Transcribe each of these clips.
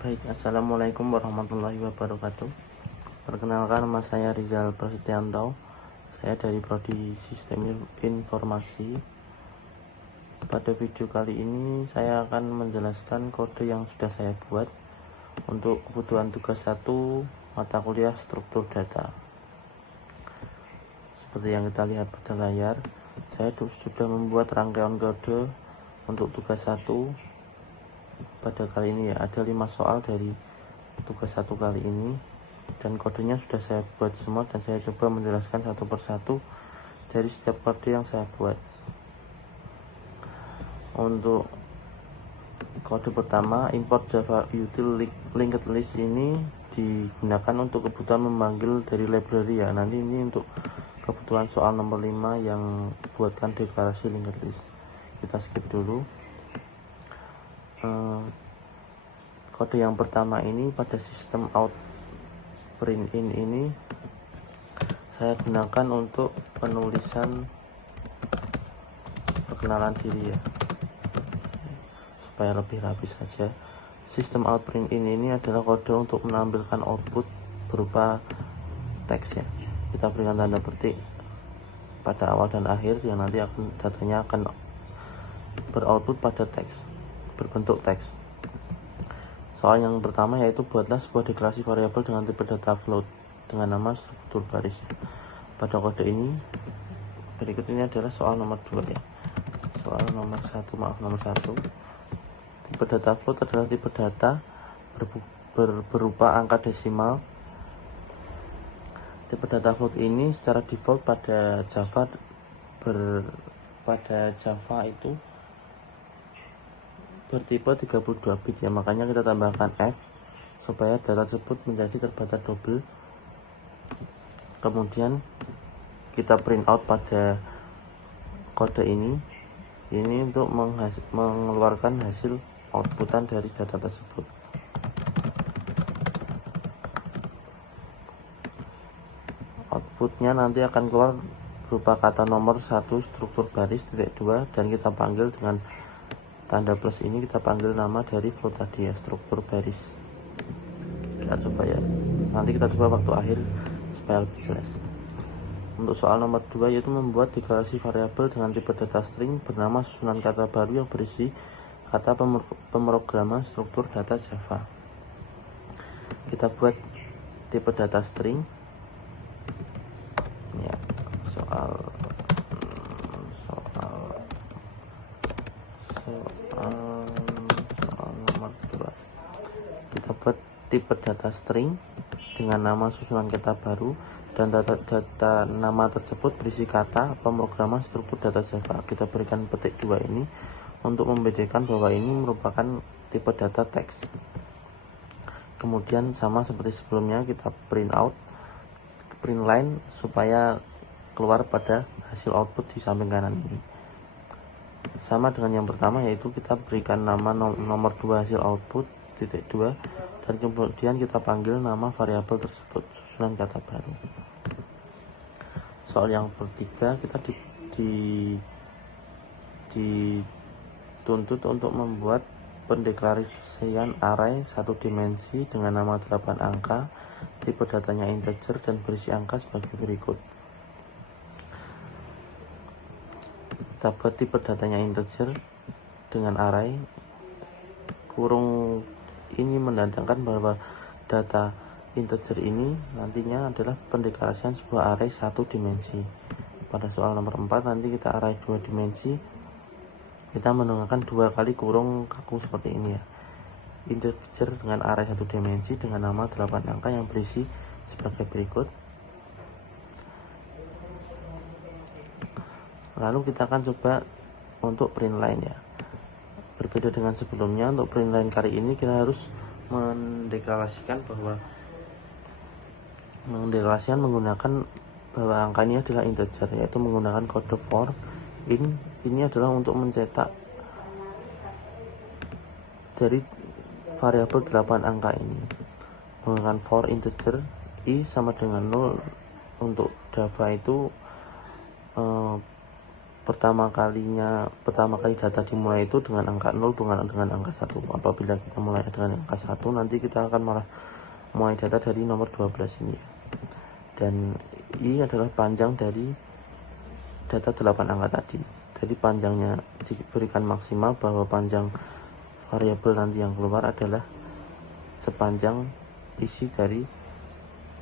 Baik, assalamualaikum warahmatullahi wabarakatuh. Perkenalkan, nama saya Rizal Prasetyanto. Saya dari Prodi Sistem Informasi. Pada video kali ini saya akan menjelaskan kode yang sudah saya buat untuk kebutuhan tugas 1 mata kuliah struktur data. Seperti yang kita lihat pada layar, saya sudah membuat rangkaian kode untuk tugas 1 pada kali ini ya. Ada 5 soal dari tugas 1 kali ini, dan kodenya sudah saya buat semua, dan saya coba menjelaskan satu persatu dari setiap kode yang saya buat. Untuk kode pertama, import Java util linked list ini digunakan untuk kebutuhan memanggil dari library ya. Nanti ini untuk kebutuhan soal nomor 5 yang buatkan deklarasi linked list. Kita skip dulu. Kode yang pertama ini pada sistem out print in ini saya gunakan untuk penulisan perkenalan diri ya, supaya lebih rapi saja. Sistem out print in ini adalah kode untuk menampilkan output berupa teks ya. Kita berikan tanda petik pada awal dan akhir yang nanti datanya akan beroutput pada teks, berbentuk teks. Soal yang pertama yaitu buatlah sebuah deklarasi variabel dengan tipe data float dengan nama struktur baris. Pada kode ini, berikut ini adalah soal nomor 2 ya. Soal nomor 1, nomor 1. Tipe data float adalah tipe data berupa angka desimal. Tipe data float ini secara default pada Java itu bertipe 32 bit ya, makanya kita tambahkan F supaya data tersebut menjadi terbaca double. Kemudian kita print out pada kode ini untuk mengeluarkan hasil outputan dari data tersebut. Outputnya nanti akan keluar berupa kata nomor 1 struktur baris titik 2, dan kita panggil dengan tanda plus ini, kita panggil nama dari float tadi ya, struktur baris. Kita coba ya, nanti kita coba waktu akhir supaya lebih jelas. Untuk soal nomor 2 yaitu membuat deklarasi variabel dengan tipe data string bernama susunan kata baru yang berisi kata pemrograman struktur data Java. Kita buat tipe data string ya. Soal nomor 2, kita buat tipe data string dengan nama susunan kata baru, dan data nama tersebut berisi kata pemrograman struktur data Java. Kita berikan petik 2 ini untuk membedakan bahwa ini merupakan tipe data teks. Kemudian sama seperti sebelumnya, kita print line supaya keluar pada hasil output di samping kanan ini. Sama dengan yang pertama, yaitu kita berikan nama nomor 2 hasil output titik 2, dan kemudian kita panggil nama variabel tersebut susunan kata baru. Soal yang ketiga, kita dituntut untuk membuat pendeklarasian array 1 dimensi dengan nama 8 angka, tipe datanya integer, dan berisi angka sebagai berikut. Kita buat tipe datanya integer dengan array kurung ini menandakan bahwa data integer ini nantinya adalah pendeklarasian sebuah array 1 dimensi. Pada soal nomor 4 nanti kita array 2 dimensi, kita menggunakan 2 kali kurung kaku seperti ini ya. Integer dengan array 1 dimensi dengan nama 8 angka yang berisi sebagai berikut. Lalu kita akan coba untuk print line ya. Berbeda dengan sebelumnya, untuk print line kali ini kita harus mendeklarasikan menggunakan bahwa angka ini adalah integer, yaitu menggunakan kode for in. Ini adalah untuk mencetak dari variabel 8 angka ini menggunakan for integer i sama dengan 0. Untuk Java itu pertama kali data dimulai itu dengan angka 0 bukan dengan angka 1. Apabila kita mulai dengan angka 1, nanti kita akan malah mulai data dari nomor 12 ini ya. Dan ini adalah panjang dari data 8 angka tadi. Jadi panjangnya diberikan maksimal bahwa panjang variabel nanti yang keluar adalah sepanjang isi dari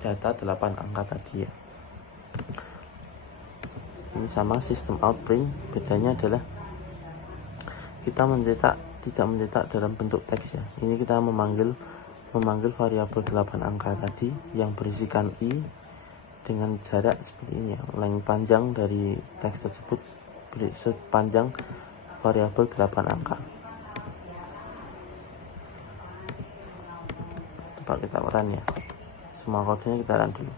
data 8 angka tadi ya. Ini sama sistem outprint, bedanya adalah kita tidak mencetak dalam bentuk teks ya. Ini kita memanggil variabel 8 angka tadi yang berisikan i dengan jarak seperti ini ya. Length panjang dari teks tersebut sepanjang variabel 8 angka. Coba kita run ya. Semua kodenya kita run dulu.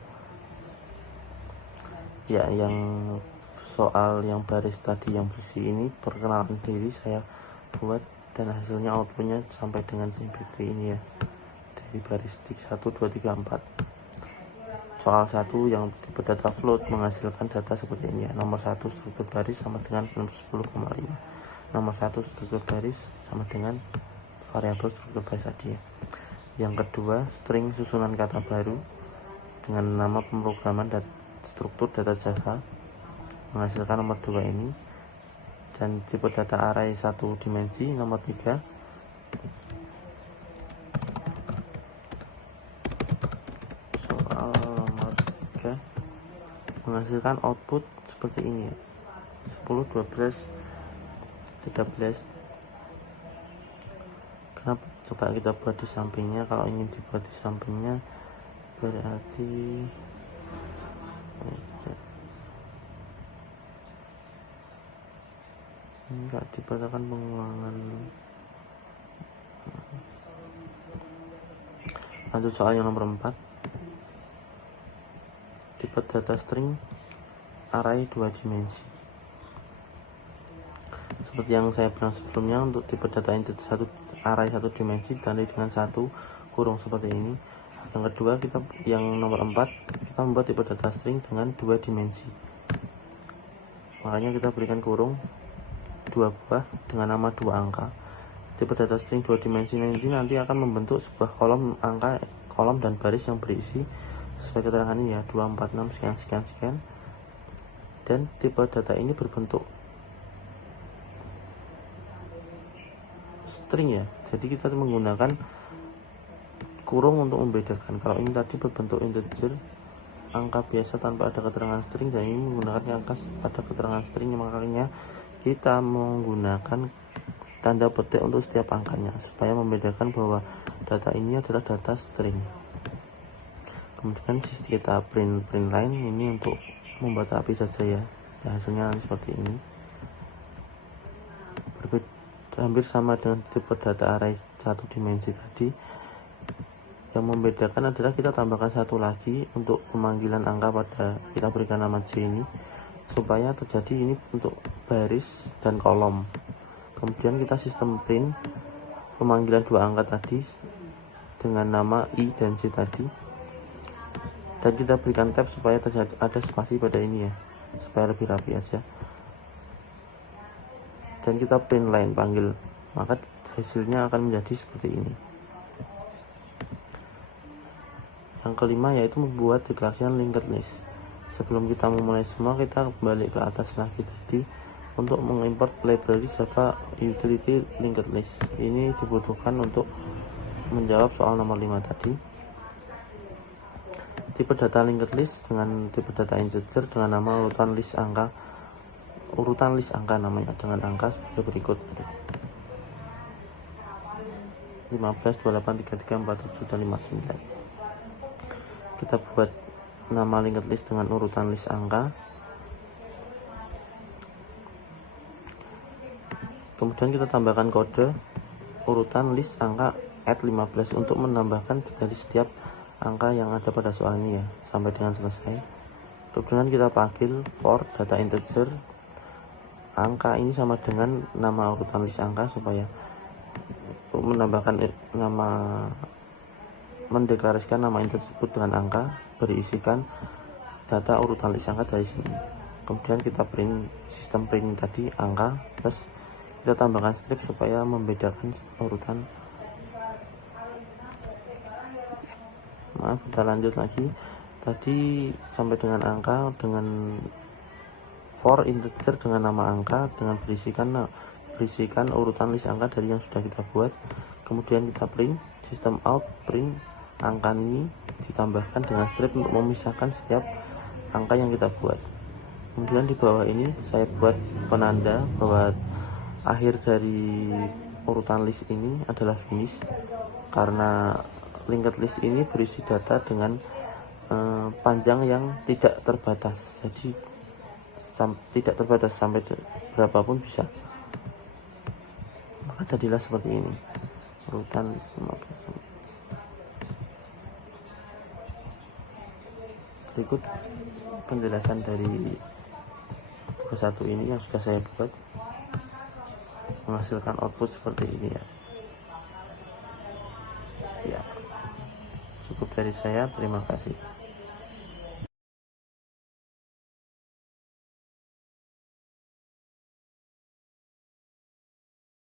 Ya, yang soal yang baris tadi yang berisi ini perkenalan diri saya buat, dan hasilnya outputnya sampai dengan seperti ini ya, dari baris tik 1, 2, 3, 4. Soal 1 yang tipe data float menghasilkan data seperti ini ya. Nomor 1 struktur baris sama dengan 10,5. Nomor 1 struktur baris sama dengan variabel struktur baris tadi ya. Yang kedua, string susunan kata baru dengan nama pemrograman struktur data Java menghasilkan nomor 2 ini. Dan tipe data array 1 dimensi nomor 3. Soal nomor 3 menghasilkan output seperti ini ya. 10, 12, 13. Kenapa? Coba kita buat di sampingnya. Kalau ingin dibuat di sampingnya berarti enggak dibatalkan pengulangan. Lanjut soal yang nomor 4. Tipe data string array 2 dimensi. Seperti yang saya bilang sebelumnya, untuk tipe data integer array 1 dimensi ditandai dengan 1 kurung seperti ini. Yang kedua, yang nomor 4, kita membuat tipe data string dengan 2 dimensi. Makanya kita berikan kurung 2 buah dengan nama 2 angka. Tipe data string 2 dimensi ini nanti akan membentuk sebuah kolom dan baris yang berisi sesuai keterangan ini ya, 2, 4, 6 sekian sekian sekian. Dan tipe data ini berbentuk string ya. Jadi kita menggunakan kurung untuk membedakan. Kalau ini tadi berbentuk integer, angka biasa tanpa ada keterangan string, dan ini menggunakan angka pada keterangan string, makanya kita menggunakan tanda petik untuk setiap angkanya supaya membedakan bahwa data ini adalah data string. Kemudian kita print line ini untuk membuat rapi saja ya. Hasilnya seperti ini. Hampir sama dengan tipe data array 1 dimensi tadi. Yang membedakan adalah kita tambahkan satu lagi untuk pemanggilan angka pada kita berikan nama J ini, supaya terjadi ini untuk baris dan kolom. Kemudian kita sistem print pemanggilan 2 angka tadi dengan nama I dan J tadi, dan kita berikan tab supaya terjadi ada spasi pada ini ya, supaya lebih rapi aja. Dan kita print line panggil, maka hasilnya akan menjadi seperti ini. Yang kelima yaitu membuat declaration linked list. Sebelum kita memulai semua, kita balik ke atas lagi tadi untuk mengimport library Java utility linked list. Ini dibutuhkan untuk menjawab soal nomor 5 tadi. Tipe data linked list dengan tipe data integer dengan nama urutan list angka namanya, dengan angka sebagai berikut: 15, 28, 33, 47, dan 59. Kita buat nama linked list dengan urutan list angka. Kemudian kita tambahkan kode urutan list angka add 15 untuk menambahkan dari setiap angka yang ada pada soal ini ya, sampai dengan selesai. Kemudian kita panggil for data integer angka ini sama dengan nama urutan list angka, supaya menambahkan mendeklarasikan nama integer tersebut dengan angka berisikan data urutan list angka dari sini. Kemudian kita print, sistem print tadi angka, plus kita tambahkan strip supaya membedakan urutan. Maaf, kita lanjut lagi. Tadi sampai dengan angka, dengan for integer dengan nama angka, dengan berisikan urutan list angka dari yang sudah kita buat. Kemudian kita print, sistem out print angka ini ditambahkan dengan strip untuk memisahkan setiap angka yang kita buat. Kemudian di bawah ini saya buat penanda bahwa akhir dari urutan list ini adalah finish, karena linked list ini berisi data dengan panjang yang tidak terbatas, jadi tidak terbatas sampai berapapun bisa, maka jadilah seperti ini urutan list 15. Berikut penjelasan dari tugas 1 ini yang sudah saya buat, menghasilkan output seperti ini ya. Cukup dari saya, terima kasih.